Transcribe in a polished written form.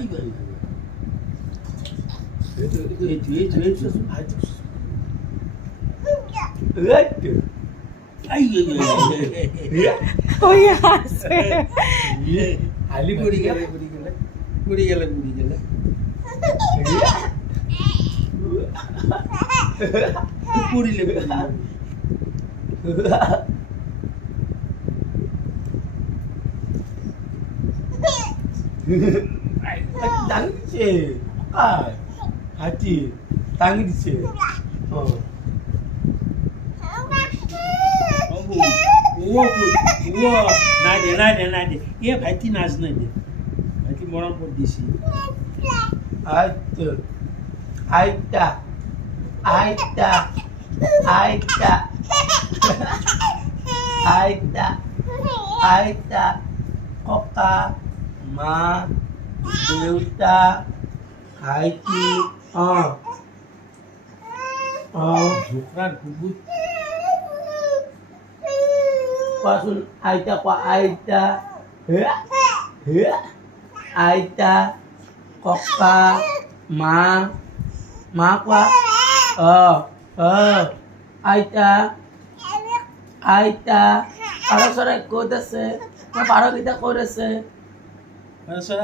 아이고 아이고. 뒤에 있었으면 발톱. 으악. 아이고. ওই আছে 알리 부리길래. 뿌리래. 당기지. 아, 봤지. 당기지. 우와, 나대. 얘 발티 나스는데. 발티 뭐랑 보듯이. 아이다. 코카, 마, 데우타, 아이티, Bukan kubut. Pasun Aida kwa Aida. Aida, Koka, Ma kwa. Aida. Para sore kodase. Na para kita kodase. Para sore.